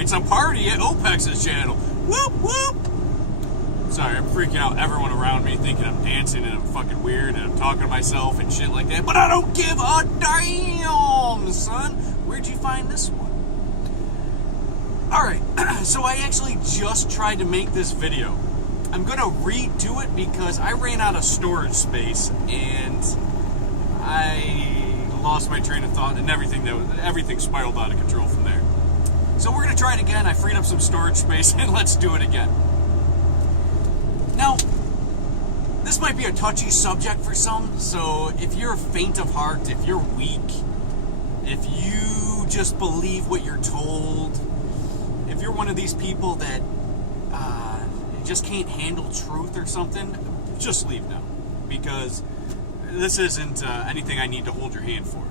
It's a party at OPEX's channel. Whoop, whoop. Sorry, I'm freaking out everyone around me thinking I'm dancing and I'm fucking weird and I'm talking to myself and shit like that. But I don't give a damn, son. Where'd you find this one? Alright, so I actually just tried to make this video. I'm going to redo it because I ran out of storage space and I lost my train of thought and everything spiraled out of control from there. So we're going to try it again. I freed up some storage space and let's do it again. Now, this might be a touchy subject for some, so if you're faint of heart, if you're weak, if you just believe what you're told, if you're one of these people that just can't handle truth or something, just leave now. Because this isn't anything I need to hold your hand for.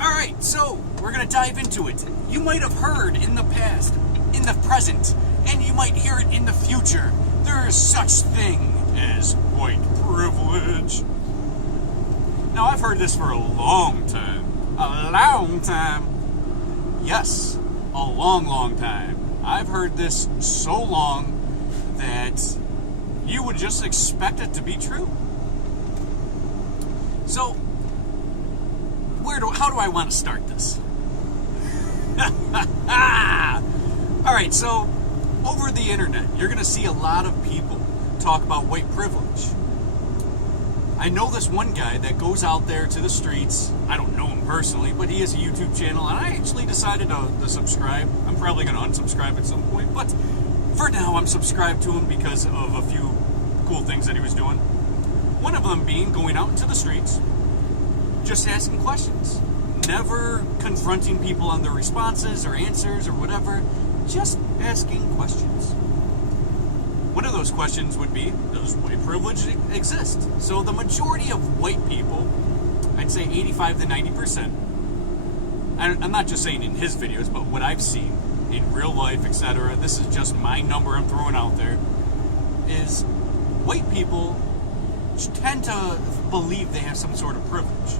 Alright, so we're going to dive into it. You might have heard in the past, in the present, and you might hear it in the future. There is such thing as white privilege. Now, I've heard this for a long time. A long time. Yes, a long, long time. I've heard this so long that you would just expect it to be true. So, how do I want to start this? Alright, so over the internet, you're going to see a lot of people talk about white privilege. I know this one guy that goes out there to the streets. I don't know him personally, but he has a YouTube channel, and I actually decided to subscribe. I'm probably going to unsubscribe at some point, but for now, I'm subscribed to him because of a few cool things that he was doing. One of them being going out into the streets, just asking questions. Never confronting people on their responses or answers or whatever, just asking questions. One of those questions would be, does white privilege exist? So the majority of white people, I'd say 85 to 90%, I'm not just saying in his videos, but what I've seen in real life, etc., this is just my number I'm throwing out there, is white people tend to believe they have some sort of privilege.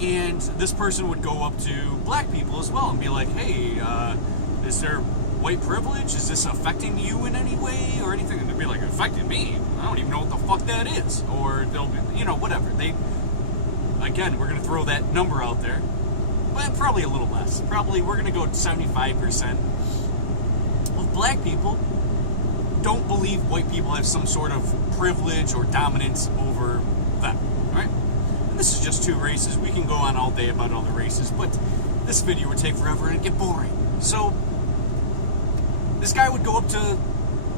And this person would go up to black people as well and be like, hey, is there white privilege? Is this affecting you in any way or anything? And they'd be like, affecting me? I don't even know what the fuck that is. Or they'll be, whatever. Again, we're going to throw that number out there. But probably a little less. Probably we're going to go 75% of black people don't believe white people have some sort of privilege or dominance over them. Right? And this is just two races. We can go on all day about all the races, but this video would take forever and it'd get boring. So this guy would go up to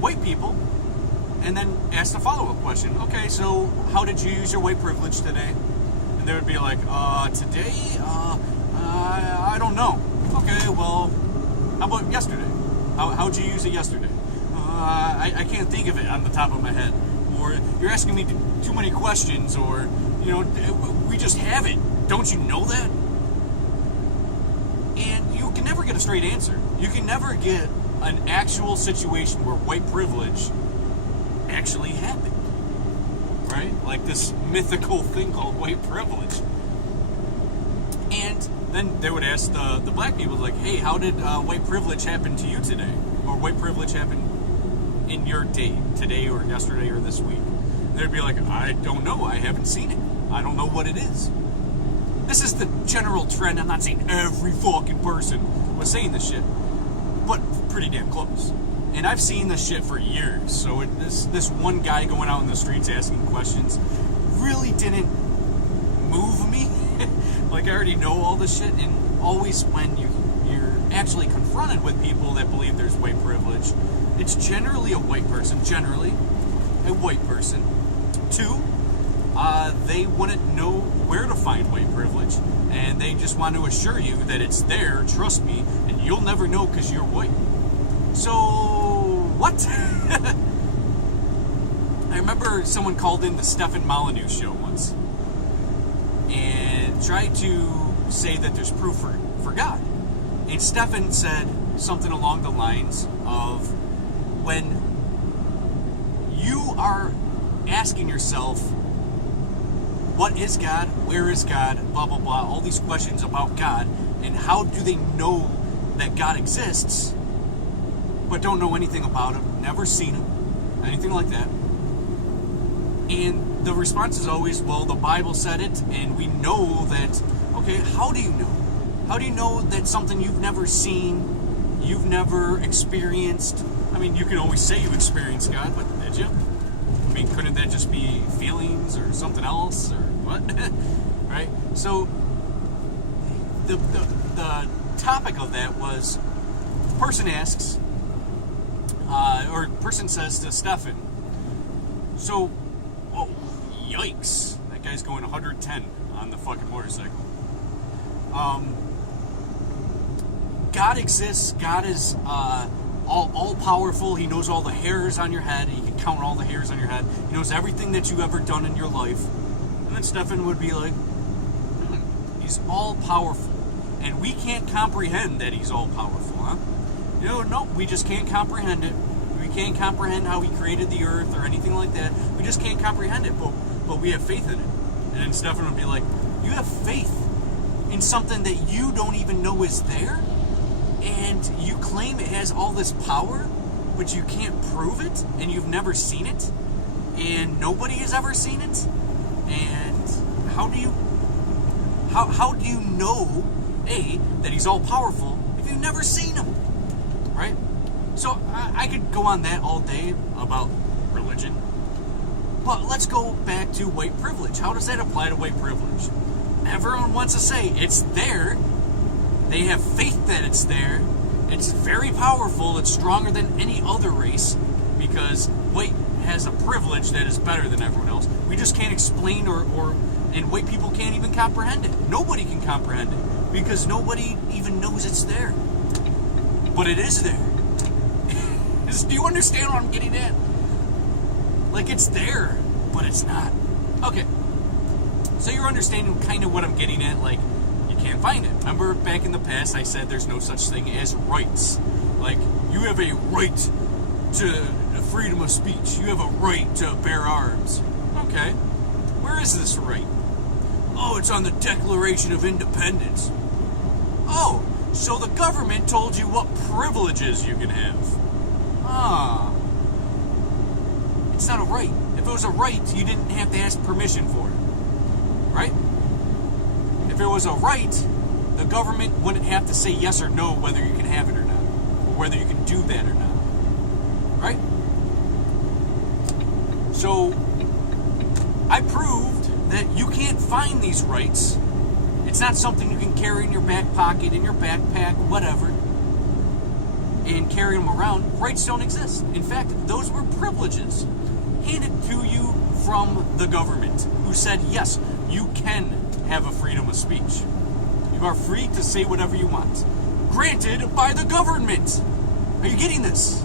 white people and then ask the follow-up question. Okay, so how did you use your white privilege today? And they would be like, today? I don't know. Okay, well, how about yesterday? How'd you use it yesterday? I can't think of it on the top of my head. Or you're asking me too many questions, or, we just have it. Don't you know that? And you can never get a straight answer. You can never get an actual situation where white privilege actually happened, right? Like this mythical thing called white privilege. And then they would ask the black people, like, hey, how did white privilege happen to you today? Or white privilege happen in your day, today or yesterday or this week? And they'd be like, I don't know, I haven't seen it. I don't know what it is. This is the general trend. I'm not saying every fucking person was saying this shit, but pretty damn close. And I've seen this shit for years. So this one guy going out in the streets asking questions really didn't move me. Like, I already know all this shit. And always when you're actually confronted with people that believe there's white privilege, it's generally a white person. Two, they wouldn't know where to find white privilege, and they just want to assure you that it's there, trust me, and you'll never know because you're white. So, what? I remember someone called in the Stefan Molyneux show once and tried to say that there's proof for God. And Stefan said something along the lines of, when you are asking yourself, what is God, where is God, blah, blah, blah, all these questions about God, and how do they know that God exists, but don't know anything about him, never seen him, anything like that. And the response is always, well, the Bible said it, and we know that. Okay, how do you know? How do you know that something you've never seen, you've never experienced? I mean, you can always say you experienced God, but did you? I mean, couldn't that just be feelings or something else, or what? Right? So, the topic of that was, person asks, or person says to Stefan, so, oh, yikes, that guy's going 110 on the fucking motorcycle. God exists. God is all powerful. He knows all the hairs on your head. He can count all the hairs on your head. He knows everything that you've ever done in your life. And then Stefan would be like, he's all powerful, and we can't comprehend that he's all powerful, huh? You know, no, we just can't comprehend it. We can't comprehend how he created the earth or anything like that. We just can't comprehend it, but we have faith in it. And then Stefan would be like, you have faith in something that you don't even know is there, and you claim it has all this power, but you can't prove it, and you've never seen it, and nobody has ever seen it, and how do you know, A, that he's all powerful if you've never seen him, right? So I could go on that all day about religion, but let's go back to white privilege. How does that apply to white privilege? Everyone wants to say it's there. They have faith that it's there. It's very powerful. It's stronger than any other race because white has a privilege that is better than everyone else. We just can't explain and white people can't even comprehend it. Nobody can comprehend it because nobody even knows it's there. But it is there. Do you understand what I'm getting at? Like, it's there, but it's not. Okay. So you're understanding kind of what I'm getting at, like, you can't find it. Remember back in the past I said there's no such thing as rights. Like, you have a right to freedom of speech. You have a right to bear arms. Okay. Where is this right? Oh, it's on the Declaration of Independence. Oh, so the government told you what privileges you can have. Ah. It's not a right. If it was a right, you didn't have to ask permission for it. Right? If it was a right, the government wouldn't have to say yes or no whether you can have it or not, or whether you can do that or not. Right? So, I proved that you can't find these rights. It's not something you can carry in your back pocket, in your backpack, whatever, and carry them around. Rights don't exist. In fact, those were privileges handed to you from the government, who said, yes, you can have a freedom of speech. You are free to say whatever you want. Granted by the government. Are you getting this?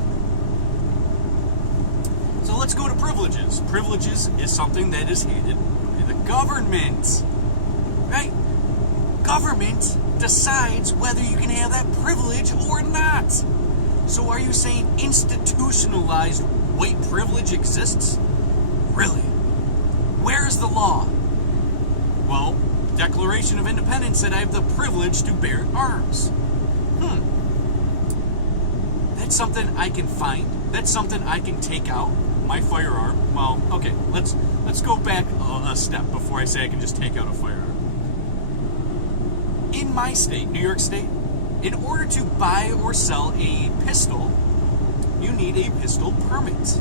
So let's go to privileges. Privileges is something that is handed by the government. Right? Government decides whether you can have that privilege or not. So are you saying institutionalized white privilege exists? Really? Where is the law? Well, Declaration of Independence said I have the privilege to bear arms. That's something I can find. That's something I can take out. My firearm. Well, okay, let's go back a step before I say I can just take out a firearm. In my state, New York State, in order to buy or sell a pistol, you need a pistol permit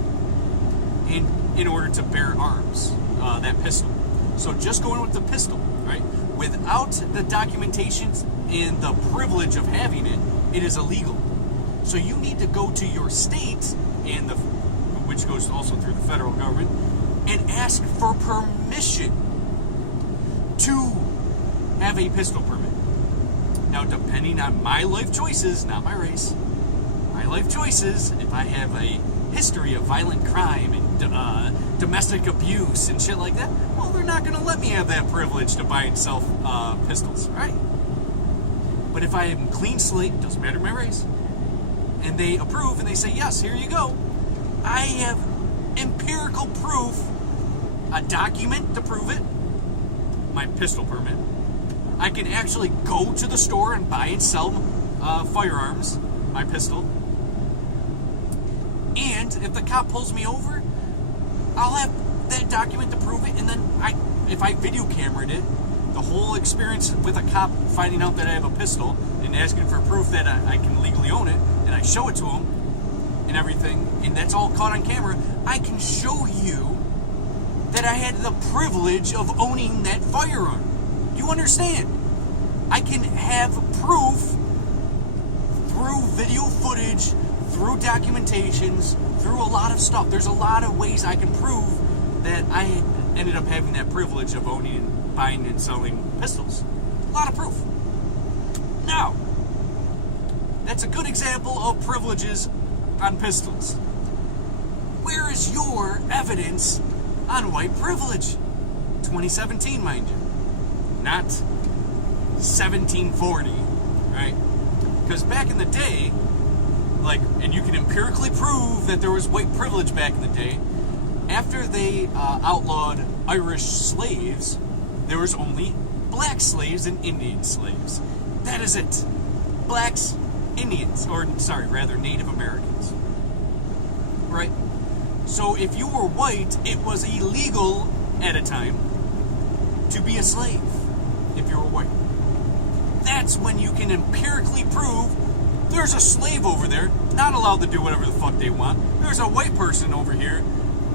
in order to bear arms, that pistol. So just going with the pistol, right? Without the documentation and the privilege of having it, it is illegal. So you need to go to your state, and which goes also through the federal government, and ask for permission to have a pistol permit. Now, depending on my life choices, not my race, my life choices, if I have a history of violent crime and domestic abuse and shit like that, well, they're not going to let me have that privilege to buy and sell pistols, right? But if I am clean slate, doesn't matter my race, and they approve and they say, yes, here you go, I have empirical proof, a document to prove it, my pistol permit. I can actually go to the store and buy and sell firearms, my pistol. And if the cop pulls me over, I'll have that document to prove it, and then if I video camered it, the whole experience with a cop finding out that I have a pistol and asking for proof that I can legally own it, and I show it to him and everything, and that's all caught on camera, I can show you that I had the privilege of owning that firearm. You understand? I can have proof through video footage, through documentations, through a lot of stuff. There's a lot of ways I can prove that I ended up having that privilege of owning and buying and selling pistols. A lot of proof. Now, that's a good example of privileges on pistols. Where is your evidence on white privilege? 2017, mind you. Not 1740, right? Because back in the day, and you can empirically prove that there was white privilege back in the day, after they outlawed Irish slaves, there was only black slaves and Indian slaves. That is it. Blacks, Indians, Native Americans. Right? So if you were white, it was illegal at a time to be a slave if you were white. That's when you can empirically prove there's a slave over there, not allowed to do whatever the fuck they want. There's a white person over here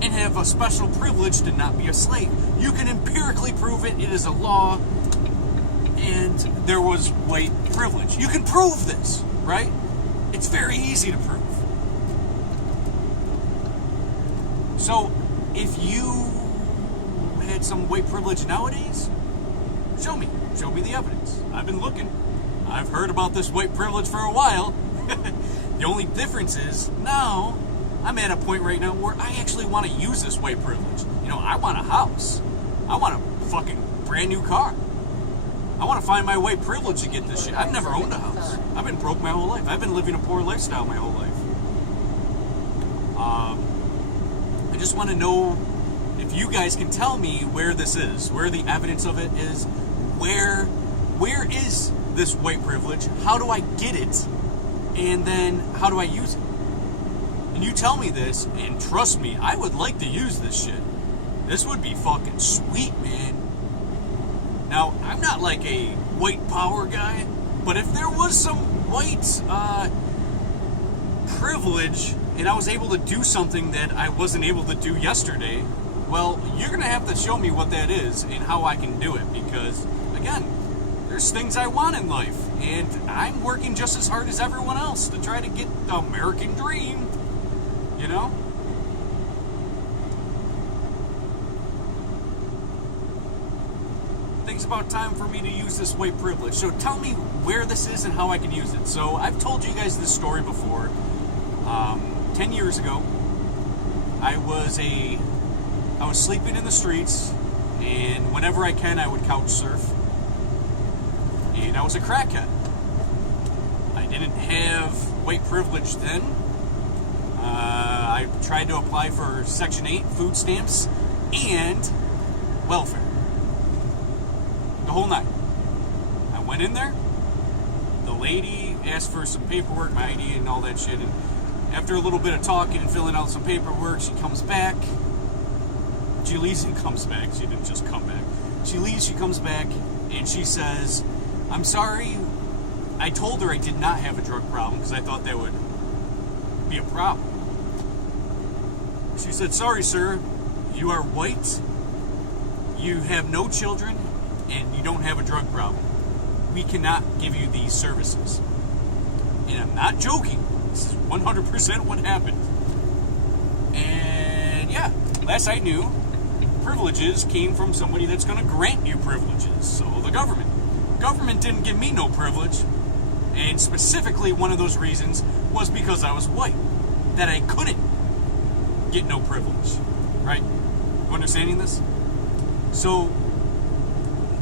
and have a special privilege to not be a slave. You can empirically prove it. It is a law, and there was white privilege. You can prove this, right? It's very easy to prove. So, if you had some white privilege nowadays, show me. Show me the evidence. I've been looking. I've heard about this white privilege for a while. The only difference is now I'm at a point right now where I actually want to use this white privilege. I want a house. I want a fucking brand new car. I want to find my white privilege to get this shit. I've never owned a house. I've been broke my whole life. I've been living a poor lifestyle my whole life. I just want to know if you guys can tell me where this is, where the evidence of it is, where is this white privilege? How do I get it? And then how do I use it? And you tell me this, and trust me, I would like to use this shit. This would be fucking sweet, man. Now, I'm not like a white power guy, but if there was some white privilege and I was able to do something that I wasn't able to do yesterday, well, you're going to have to show me what that is and how I can do it, because, again, there's things I want in life, and I'm working just as hard as everyone else to try to get the American dream, you know? I think it's about time for me to use this white privilege. So tell me where this is and how I can use it. So I've told you guys this story before. 10 years ago, I was sleeping in the streets, and whenever I can, I would couch surf. And I was a crackhead. I didn't have white privilege then. I tried to apply for Section 8 food stamps and welfare. The whole night. I went in there. The lady asked for some paperwork, my ID and all that shit. And after a little bit of talking and filling out some paperwork, she comes back. She leaves and comes back. She didn't just come back. She leaves, she comes back, and she says, "I'm sorry, I told her I did not have a drug problem because I thought that would be a problem." She said, "Sorry, sir, you are white, you have no children, and you don't have a drug problem. We cannot give you these services." And I'm not joking. This is 100% what happened. And yeah, last I knew, privileges came from somebody that's going to grant you privileges. So the government. Government didn't give me no privilege. And specifically, one of those reasons was because I was white. That I couldn't get no privilege. Right? You understanding this? So,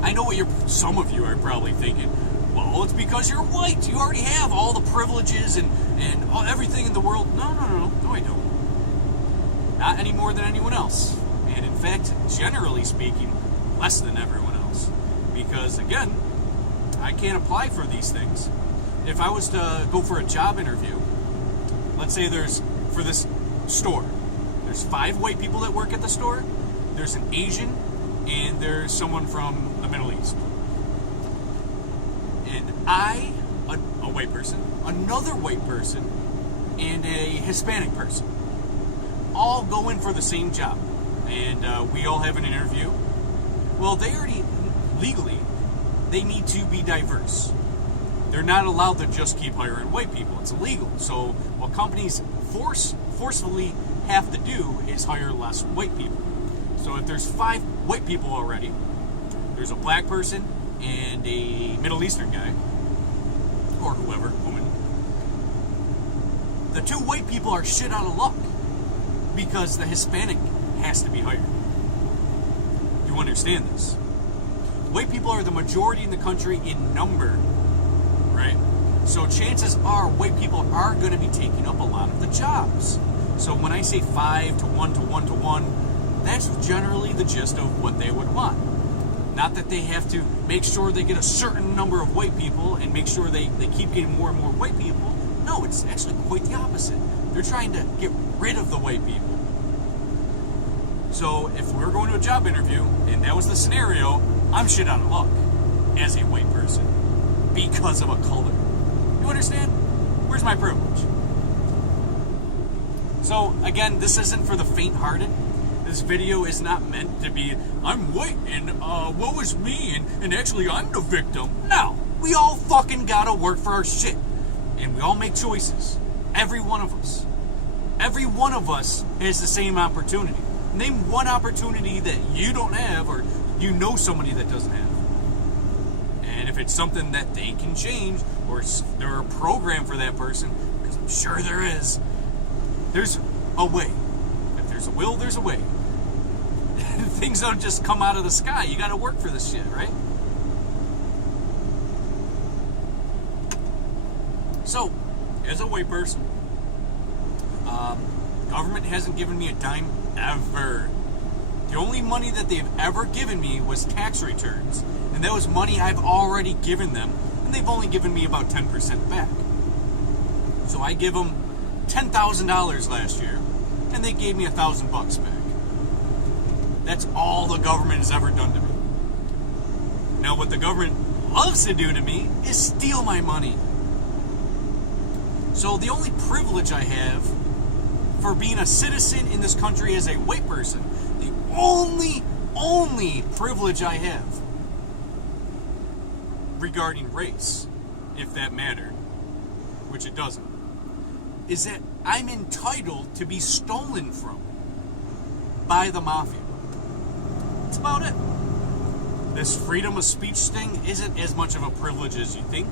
I know what some of you are probably thinking. Well, it's because you're white. You already have all the privileges and everything in the world. No, I don't. Not any more than anyone else. And in fact, generally speaking, less than everyone else. else. Because, again, I can't apply for these things. If I was to go for a job interview, let's say for this store, there's 5 white people that work at the store, there's an Asian, and there's someone from the Middle East. And a white person, another white person, and a Hispanic person all go in for the same job. And we all have an interview. Well, they already, legally, they need to be diverse. They're not allowed to just keep hiring white people. It's illegal. So what companies forcefully have to do is hire less white people. So if there's 5 white people already, there's a black person and a Middle Eastern guy, or whoever, woman. The 2 white people are shit out of luck because the Hispanic has to be hired. You understand this? White people are the majority in the country in number, right? So chances are white people are going to be taking up a lot of the jobs. So when I say 5 to 1 to 1 to 1, that's generally the gist of what they would want. Not that they have to make sure they get a certain number of white people and make sure they keep getting more and more white people. No, it's actually quite the opposite. They're trying to get rid of the white people. So if we're going to a job interview and that was the scenario, I'm shit out of luck as a white person because of a color. You understand? Where's my privilege? So again, this isn't for the faint-hearted. This video is not meant to be, I'm white and woe is me and actually I'm the victim. No, we all fucking gotta work for our shit. And we all make choices. Every one of us. Every one of us has the same opportunity. Name one opportunity that you don't have or you know somebody that doesn't have. And if it's something that they can change or they're a program for that person, because I'm sure there is, there's a way. If there's a will, there's a way. Things don't just come out of the sky. You got to work for this shit, right? So, as a white person, government hasn't given me a dime ever. The only money that they've ever given me was tax returns. And that was money I've already given them. And they've only given me about 10% back. So I give them $10,000 last year. And they gave me $1,000 back. That's all the government has ever done to me. Now what the government loves to do to me is steal my money. So the only privilege I have for being a citizen in this country as a white person, the only privilege I have regarding race, if that mattered, which it doesn't, is that I'm entitled to be stolen from by the mafia. That's about it. This freedom of speech thing isn't as much of a privilege as you think,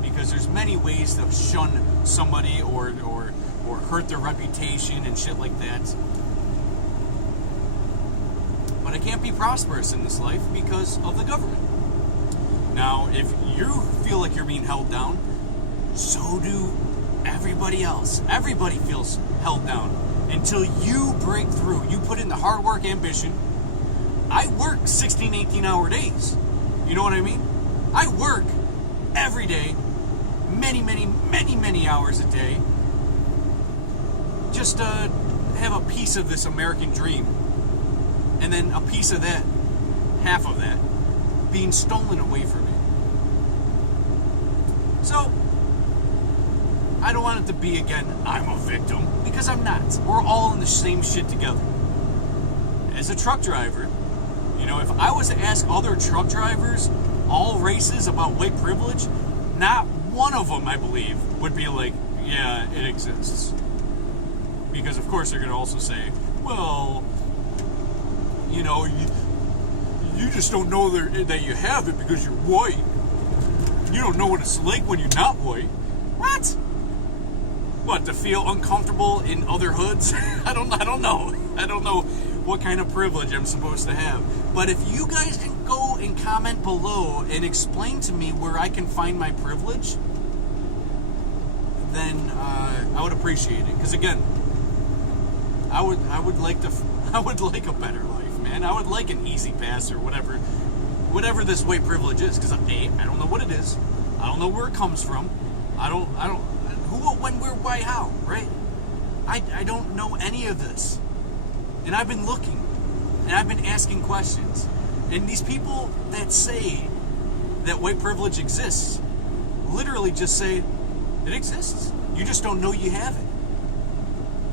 because there's many ways to shun somebody or hurt their reputation and shit like that. But I can't be prosperous in this life because of the government. Now, if you feel like you're being held down, so do everybody else. Everybody feels held down until you break through. You put in the hard work, ambition. I work 16, 18-hour days. You know what I mean? I work every day, many hours a day, just to have a piece of this American dream. And then a piece of that, half of that, being stolen away from me. So, I don't want it to be, again, I'm a victim, because I'm not. We're all in the same shit together. As a truck driver, you know, if I was to ask other truck drivers, all races, about white privilege, not one of them, I believe, would be like, yeah, it exists. Because, of course, they're going to also say, well, you know, you just don't know that you have it because you're white. You don't know what it's like when you're not white. What? What, to feel uncomfortable in other hoods? I don't know. I don't know what kind of privilege I'm supposed to have. But if you guys can go and comment below and explain to me where I can find my privilege, then I would appreciate it. Because again, I would like a better life, man. I would like an easy pass or whatever whatever this white privilege is, because A, I don't know what it is. I don't know where it comes from. I don't, who, what, when, where, why, how, right? I don't know any of this. And I've been looking, and I've been asking questions. And these people that say that white privilege exists, literally just say, it exists. You just don't know you have it.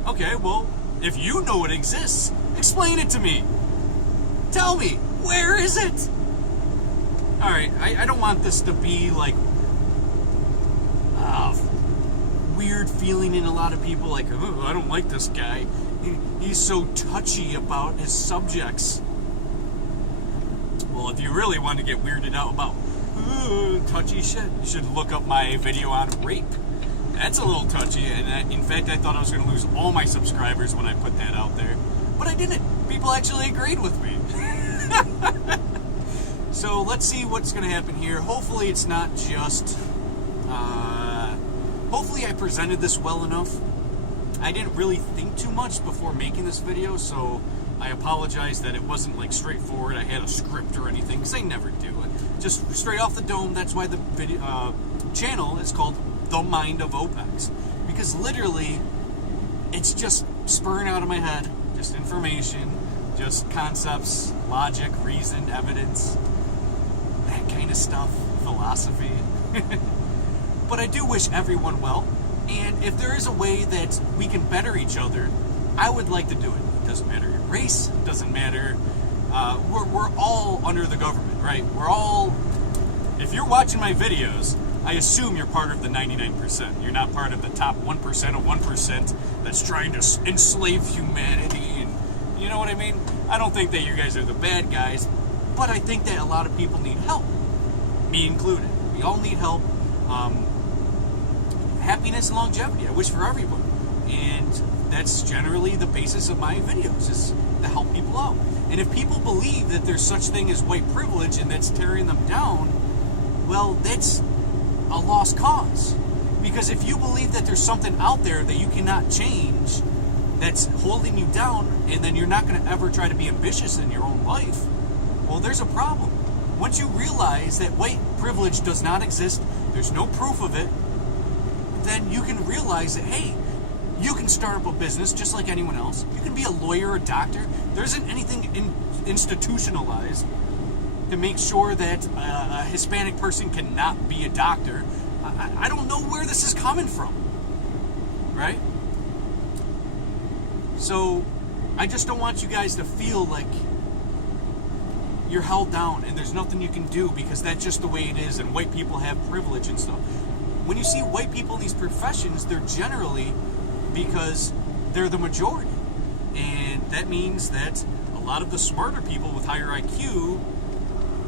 Okay, well, if you know it exists, explain it to me. Tell me, where is it? Alright, I don't want this to be like weird feeling in a lot of people, like, oh, I don't like this guy. He's so touchy about his subjects. Well, if you really want to get weirded out about touchy shit, you should look up my video on rape. That's a little touchy, and in fact, I thought I was going to lose all my subscribers when I put that out there. But I didn't. People actually agreed with me. So let's see what's going to happen here. Hopefully it's not just... hopefully I presented this well enough. I didn't really think too much before making this video, so I apologize that it wasn't like straightforward. I had a script or anything, because I never do it. Just straight off the dome. That's why the video channel is called The Mind of OPEX. Because literally, it's just spurring out of my head. Just information, just concepts, logic, reason, evidence, that kind of stuff, philosophy. But I do wish everyone well, and if there is a way that we can better each other, I would like to do it. It doesn't matter your race, it doesn't matter, we're all under the government, right? We're all, if you're watching my videos, I assume you're part of the 99%. You're not part of the top 1% of 1% that's trying to enslave humanity, and you know what I mean? I don't think that you guys are the bad guys, but I think that a lot of people need help, me included. We all need help. Happiness and longevity, I wish for everyone. And that's generally the basis of my videos, is to help people out. And if people believe that there's such thing as white privilege and that's tearing them down, well, that's a lost cause. Because if you believe that there's something out there that you cannot change, that's holding you down, and then you're not going to ever try to be ambitious in your own life, well, there's a problem. Once you realize that white privilege does not exist, there's no proof of it, then you can realize that, hey, you can start up a business just like anyone else. You can be a lawyer, a doctor. There isn't anything institutionalized to make sure that a Hispanic person cannot be a doctor. I don't know where this is coming from, right? So I just don't want you guys to feel like you're held down and there's nothing you can do, because that's just the way it is, and white people have privilege and stuff. When you see white people in these professions, they're generally because they're the majority. And that means that a lot of the smarter people with higher IQ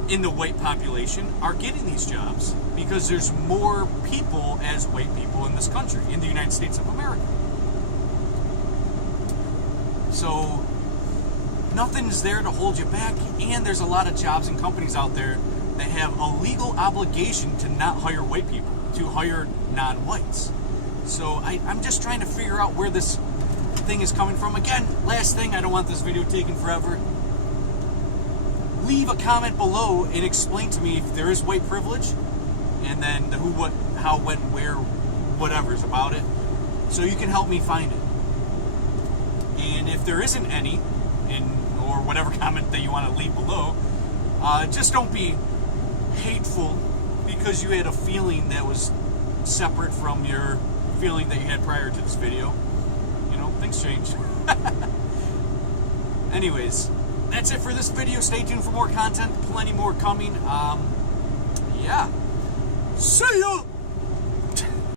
in the white population are getting these jobs, because there's more people as white people in this country, in the United States of America. So nothing's there to hold you back, and there's a lot of jobs and companies out there that have a legal obligation to not hire white people, to hire non-whites. So I'm just trying to figure out where this thing is coming from. Again, last thing, I don't want this video taken forever. Leave a comment below and explain to me if there is white privilege, and then the who, what, how, when, where, whatever's about it, so you can help me find it. And if there isn't any, or whatever comment that you want to leave below, just don't be hateful because you had a feeling that was separate from your feeling that you had prior to this video. You know, things change. Anyways, that's it for this video. Stay tuned for more content. Plenty more coming. Yeah. See ya!